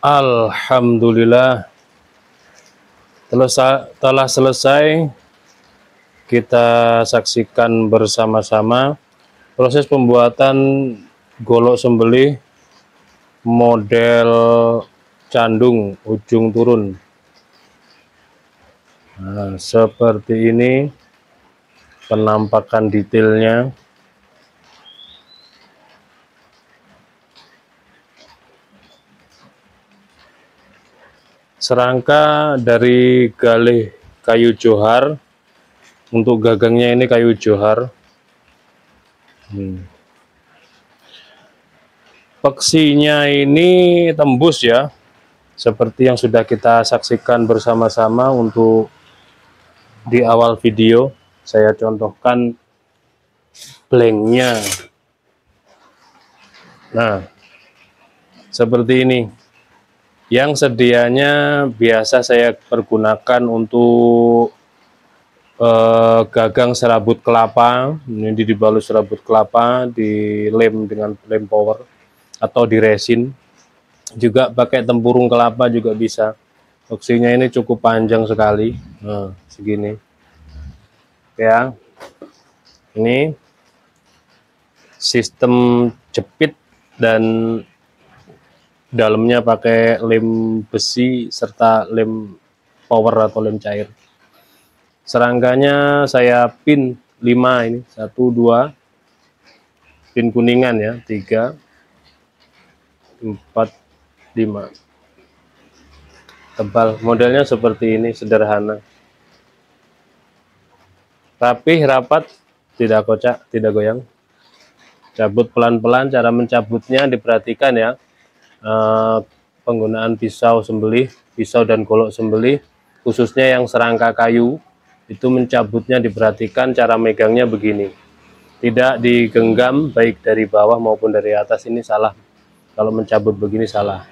Alhamdulillah telah selesai kita saksikan bersama-sama proses pembuatan golok sembelih model candung ujung turun. Nah, seperti ini penampakan detailnya. Serangka dari galih kayu johar. Untuk gagangnya ini kayu johar. Peksinya ini tembus ya, seperti yang sudah kita saksikan bersama-sama. Untuk di awal video saya contohkan blanknya. Nah, seperti ini yang sedianya biasa saya pergunakan untuk gagang serabut kelapa. Ini dibalut serabut kelapa, dilem dengan lem power atau di resin, juga pakai tempurung kelapa juga bisa. Opsinya ini cukup panjang sekali. Nah, segini ya. Ini sistem jepit dan dalamnya pakai lem besi serta lem power atau lem cair. Serangkanya saya pin 5 ini, 1 2 pin kuningan ya, 3 4 5. Tebal, modelnya seperti ini, sederhana, rapih, rapat, tidak kocak, tidak goyang. Cabut pelan-pelan. Cara mencabutnya diperhatikan ya, penggunaan pisau sembelih, pisau dan golok sembelih, khususnya yang serangka kayu itu mencabutnya diperhatikan. Cara megangnya begini, tidak digenggam baik dari bawah maupun dari atas. Ini salah, kalau mencabut begini salah.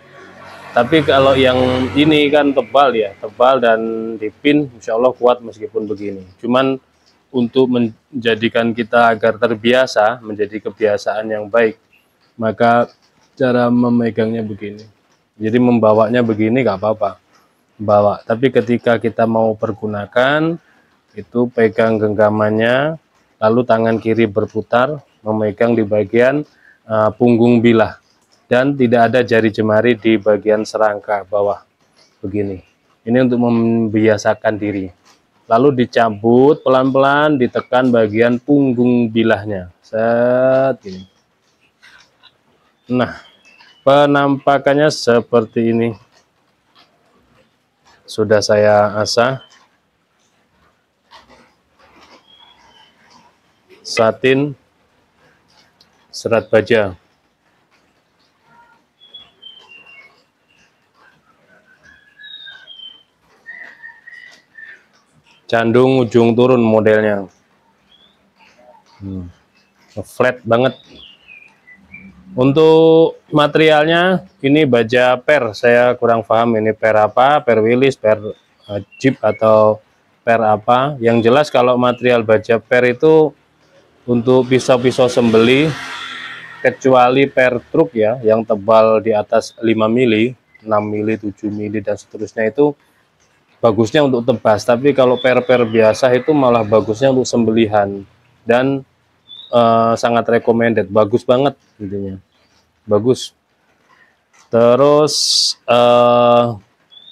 Tapi kalau yang ini kan tebal ya, tebal dan dipin, insya Allah kuat meskipun begini. Cuman untuk menjadikan kita agar terbiasa, menjadi kebiasaan yang baik, maka cara memegangnya begini. Jadi membawanya begini gak apa-apa, bawa. Tapi ketika kita mau pergunakan, itu pegang genggamannya, lalu tangan kiri berputar memegang di bagian punggung bilah, dan tidak ada jari jemari di bagian serangka bawah begini. Ini untuk membiasakan diri. Lalu dicabut pelan-pelan, ditekan bagian punggung bilahnya, set ini. Nah, penampakannya seperti ini. Sudah saya asah. Satin serat baja. Candung ujung turun modelnya. Flat banget. Untuk materialnya ini baja per, saya kurang paham ini per apa, per Willis, per Jeep atau per apa. Yang jelas kalau material baja per itu untuk pisau-pisau sembelih, kecuali per truk ya, yang tebal di atas 5 mili, 6 mili, 7 mili dan seterusnya, itu bagusnya untuk tebas. Tapi kalau per-per biasa itu malah bagusnya untuk sembelihan, dan sangat recommended, bagus banget intinya, bagus. Terus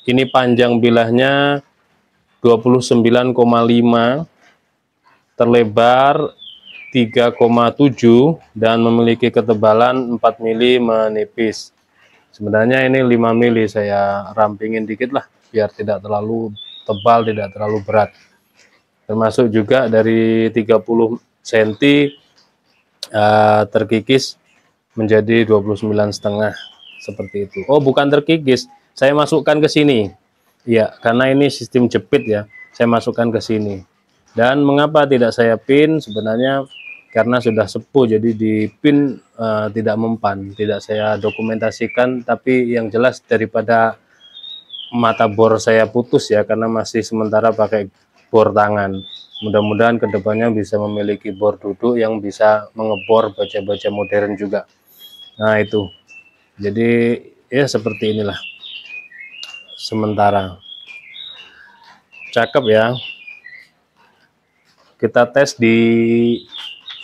ini panjang bilahnya 29,5, terlebar 3,7 dan memiliki ketebalan 4 mili menipis. Sebenarnya ini 5 mili, saya rampingin dikit lah biar tidak terlalu tebal, tidak terlalu berat. Termasuk juga dari 30 cm terkikis menjadi 29,5 seperti itu. Oh, bukan terkikis, saya masukkan ke sini. Ya, karena ini sistem jepit ya, saya masukkan ke sini. Dan mengapa tidak saya pin? Sebenarnya karena sudah sepuh, jadi di pin tidak mempan, tidak saya dokumentasikan. Tapi yang jelas daripada mata bor saya putus ya, karena masih sementara pakai bor tangan. Mudah-mudahan kedepannya bisa memiliki bor duduk yang bisa mengebor baja-baja modern juga. Nah itu, jadi ya seperti inilah. sementara. Cakep ya. Kita tes di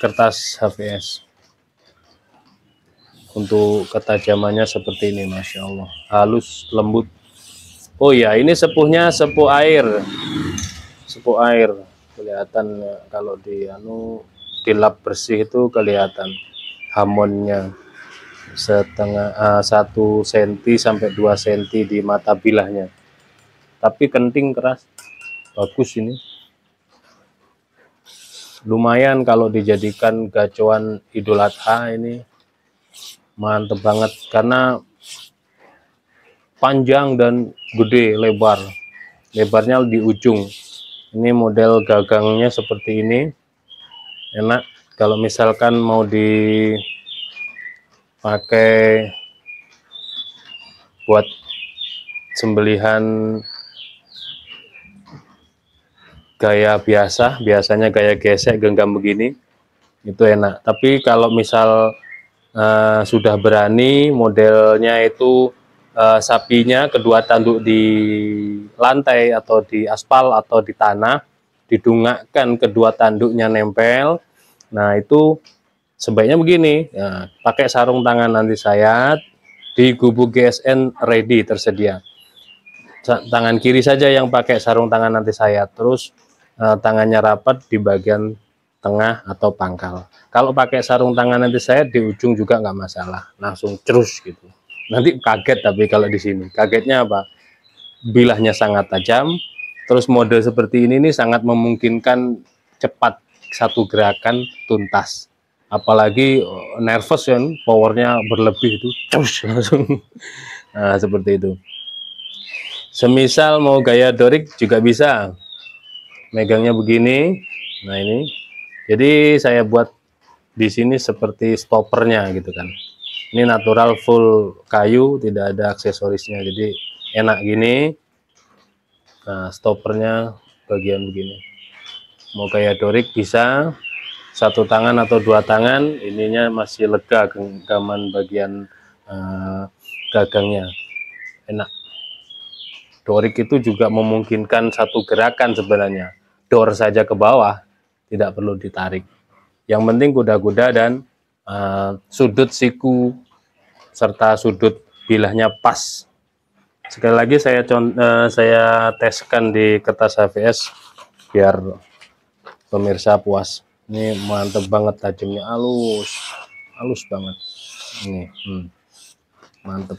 kertas HVS. Untuk ketajamannya seperti ini, Masya Allah, halus, lembut. Oh ya, ini sepuhnya sepuh air. Sepuh air. Kelihatan kalau dilap bersih itu kelihatan hamonnya. Setengah 1 cm sampai 2 cm di mata bilahnya. Tapi kenting keras. Bagus ini. Lumayan kalau dijadikan gacuan Idul Adha ini. Mantep banget karena panjang dan gede, lebar. Lebarnya di ujung. Ini model gagangnya seperti ini. Enak kalau misalkan mau dipakai buat sembelihan gaya biasanya gaya gesek genggam begini, itu enak. Tapi kalau misal sudah berani modelnya itu sapinya kedua tanduk di lantai atau di aspal atau di tanah, didungakkan kedua tanduknya nempel. Nah itu sebaiknya begini, ya, pakai sarung tangan anti sayat, di gubuk GSN ready tersedia. Tangan kiri saja yang pakai sarung tangan anti sayat, terus tangannya rapat di bagian tengah atau pangkal. Kalau pakai sarung tangan anti sayat di ujung juga nggak masalah, langsung terus gitu. Nanti kaget, tapi kalau di sini kagetnya apa? Bilahnya sangat tajam, terus model seperti ini nih sangat memungkinkan cepat satu gerakan tuntas. Apalagi nervous kan, powernya berlebih itu, terus langsung. Nah seperti itu. Semisal mau gaya dorik juga bisa, megangnya begini. Nah ini. Jadi saya buat di sini seperti stoppernya gitu kan. Ini natural full kayu, tidak ada aksesorisnya. Jadi enak gini. Nah, stoppernya bagian begini. Mau kayak dorik bisa, satu tangan atau dua tangan, ininya masih lega genggaman bagian gagangnya. Enak. Dorik itu juga memungkinkan satu gerakan sebenarnya. Dor saja ke bawah, tidak perlu ditarik. Yang penting kuda-kuda dan sudut siku serta sudut bilahnya pas. Sekali lagi saya teskan di kertas HVS biar pemirsa puas. Ini mantep banget, tajamnya halus banget. Ini mantep,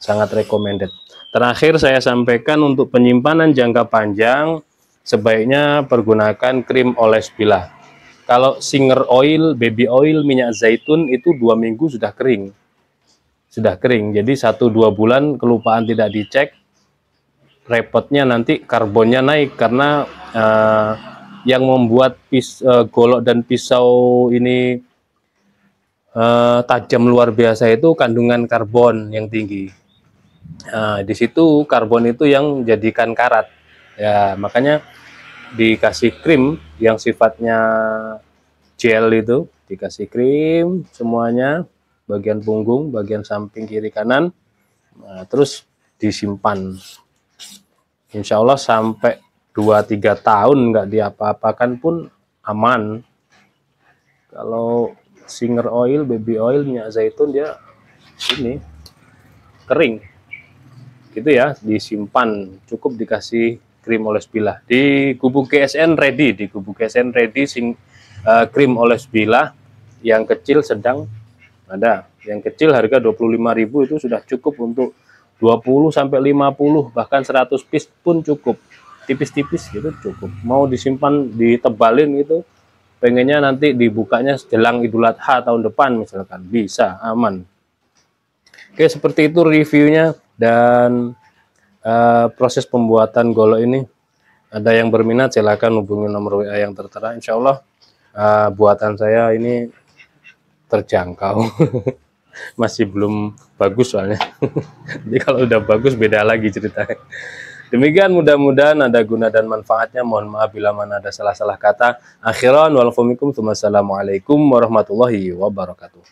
sangat recommended. Terakhir saya sampaikan untuk penyimpanan jangka panjang sebaiknya pergunakan krim oles bilah. Kalau Singer oil, baby oil, minyak zaitun itu 2 minggu sudah kering. Jadi 1-2 bulan kelupaan tidak dicek, repotnya nanti karbonnya naik karena yang membuat golok dan pisau ini tajam luar biasa itu kandungan karbon yang tinggi. Di situ karbon itu yang jadikan karat. Ya, makanya dikasih krim yang sifatnya gel itu, dikasih krim semuanya, bagian punggung, bagian samping kiri kanan, nah, terus disimpan. Insya Allah sampai 2-3 tahun nggak diapa-apakan pun aman. Kalau Singer oil, baby oil, minyak zaitun dia ini kering gitu ya, disimpan, cukup dikasih krim oles bilah. Di gubuk GSN ready, krim oles bilah yang kecil, sedang ada. Yang kecil harga 25.000 itu sudah cukup untuk 20 sampai 50 bahkan 100 piece pun cukup. Tipis-tipis gitu cukup. Mau disimpan, ditebalin gitu, pengennya nanti dibukanya jelang Idul Adha tahun depan misalkan, bisa, aman. Oke, seperti itu reviewnya dan proses pembuatan golok ini. Ada yang berminat silahkan hubungi nomor WA yang tertera. Insya Allah buatan saya ini terjangkau. Masih belum bagus soalnya. Jadi kalau udah bagus beda lagi ceritanya. Demikian, mudah-mudahan ada guna dan manfaatnya. Mohon maaf bila mana ada salah-salah kata. Akhiran wal faminkum. Wassalamualaikum warahmatullahi wabarakatuh.